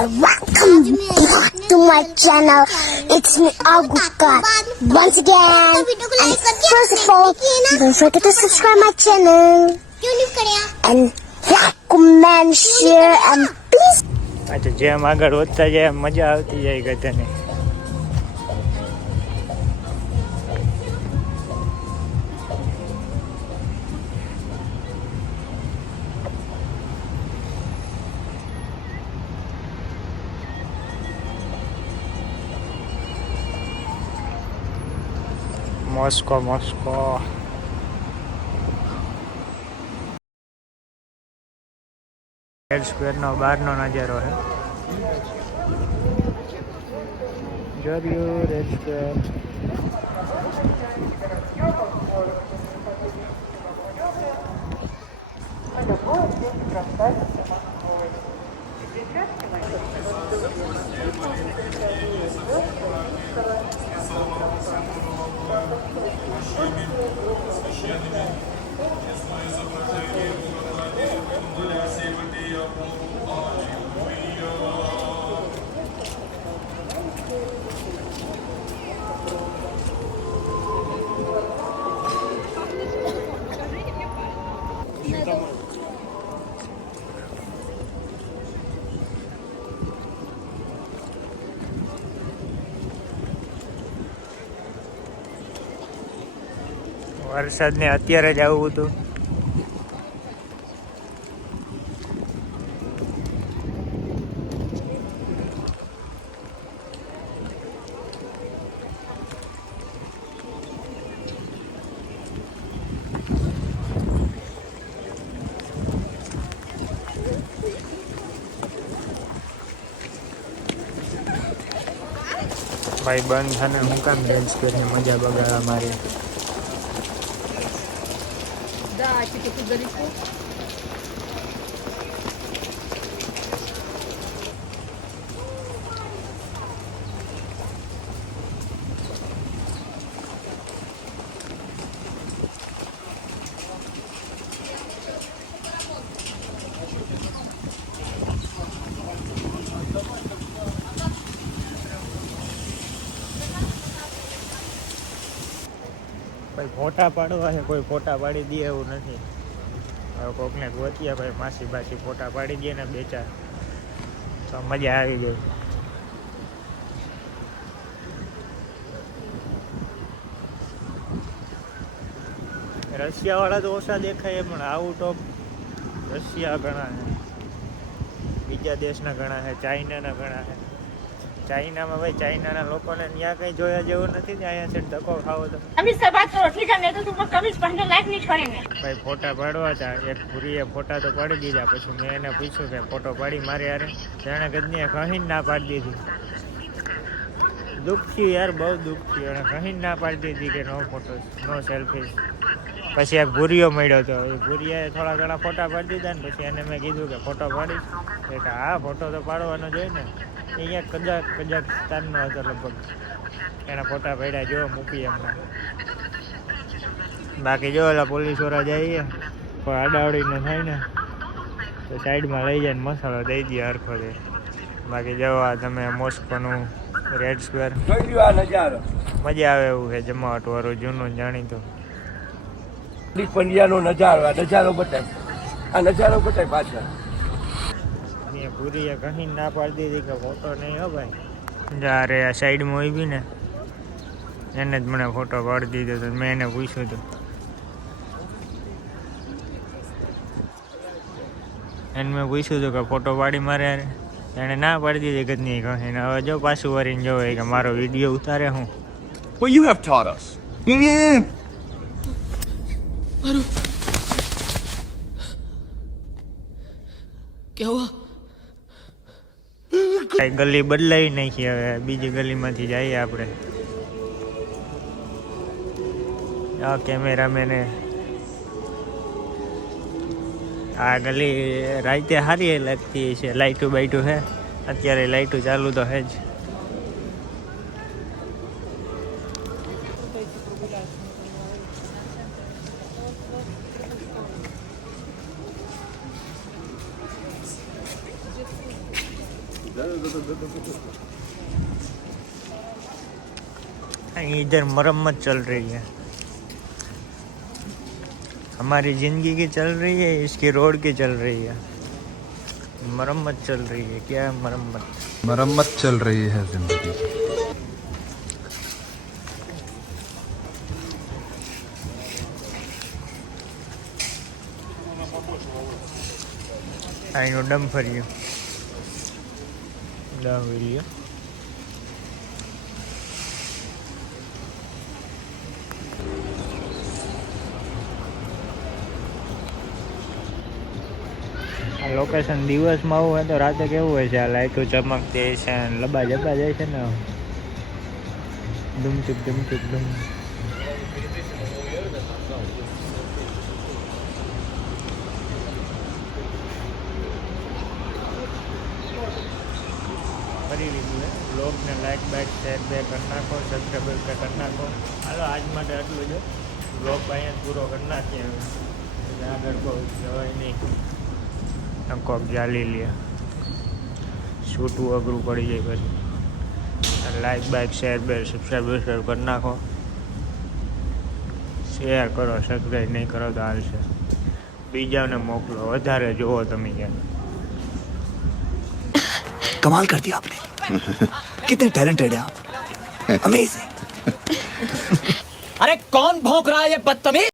Welcome back to my channel. It's me, Aguka. Once again, and first of all, don't forget to subscribe my channel. And like, comment, share, and please. अच्छा જેમ આગળ વધતા જાય મજા આવતી જાય ગધાને. Moscow Moscow red સ્ક્વેરનો બહારનો નજારો છે. જોયું રેડ સ્ક્વેર. વરસાદને અત્યારે જ આવવું હતું. ભાઈ બંધ થાને હું કામ રેડ સ્ક્વેરની મજા બગાડવા મારી. ભાઈ ફોટા પાડવા છે, કોઈ ફોટા પાડી દે એવું નથી. હવે કોકને ગોતીએ ભાઈ માસી બાસી ફોટા પાડી દે ને બે ચાર તો મજા આવી જાય. રશિયાવાળા તો ઓછા દેખાય પણ આઉટ ઓફ રશિયા ઘણા છે, બીજા દેશના ઘણા છે, ચાઇનાના ઘણા છે. ચાઇનામાં ભાઈ ચાઇનાના લોકોને ત્યાં કઈ જોયા જેવું નથી ને અહીંયા છે ધક્કો ખાવો તો. ભાઈ ફોટા પાડવા હતા, એક ભૂરીએ ફોટા તો પાડી દીધા. પછી મેં એને પૂછ્યું કે ફોટો પાડી મારે યાર, તેણે કદને કહીને ના પાડી દીધી. દુઃખ થયું યાર, બહુ દુઃખ થયું. એણે કહીને ના પાડી દીધી કે નો ફોટો નો સેલ્ફી. પછી એક ભૂરીઓ મળ્યો હતો, એ ભૂરીએ થોડા ઘણા ફોટા પાડી દીધા ને પછી એને મેં કીધું કે ફોટો પાડીશ. કે હા ફોટો તો પાડવાનો જોઈએ ને. અહીંયા કજાકસ્તાનનો હતો લગભગ, એના ફોટા પાડ્યા જો મૂકી એમના. બાકી જો ઓલા પોલીસવાળા જઈએ કોઈ આડાવડીને થાય ને તો સાઈડમાં લઈ જાય ને મસાલો દઈ દે હરખો દે. બાકી જવા તમે મોસ્કોનું રેડ સ્ક્વેર મજા આવે એવું છે, જમાવટ વાળું જૂનું જાણીતું પંડિયાનો નજારો બતાય, આ નજારો બતાય પાછળ. પૂરીએ કહી ના પાડી દીધી કે ફોટો નહીં હો ભાઈ. જ્યારે આ સાઈડમાં આવી ને એને જ મને ફોટો પાડી દીધો હતો. મેં એને પૂછ્યું હતું, મેં પૂછ્યું હતું કે ફોટો પાડી મારે યાર, એને ના પાડી દીધી કદની કહીને. હવે જો પાછું વરીને જોવે કે મારો વિડીયો ઉતારે હું. Well, you have taught us. क्या हुआ? ગલી બદલાવી નાખી, હવે બીજી ગલીમાંથી જઈએ આપણે. આ કેમેરામેને આ ગલી રાતે સારી લાગતી છે, લાઇટું બાઇટું છે. અત્યારે લાઇટું ચાલુ તો છે જ. इधर मरम्मत चल रही है, हमारी जिंदगी की चल रही है, इसकी रोड की चल रही है। मरम्मत चल रही है। क्या है मरम्मत? मरम्मत चल रही है जिंदगी। I know dumb for you. Dumb will you? આ લોકેશન દિવસમાં આવું હોય તો રાતે કેવું હોય છે? આ લાઈટો ચમકતી હોય છે, લબા જબા જાય છે ને, ધૂમચુક ધૂમચુક ધૂમ. કરી લીધું હે. બ્લોગને લાઈક બાઈક શેર બે કરી નાખો, સબસ્ક્રાઈબર કરી નાખો. હાલો આજ માટે આટલું જ. બ્લોગ અહીંયા જ પૂરો કરી નાખીએ હવે. એટલે આગળ બહુ જવાય નહીં. કોક જાલી લે, છૂટવું અઘરું પડી જાય પછી. લાઈક બાઈક શેર બે સબસ્ક્રાઈબ કરી નાખો. શેર કરો, સબસ્ક્રાઈબ નહીં કરો તો હાલશે. બીજાને મોકલો, વધારે જુઓ તમે ક્યાં. कमाल कर दिया आपने कितने टैलेंटेड हैं आप अमेजिंग अरे कौन भौंक रहा है ये बदतमीज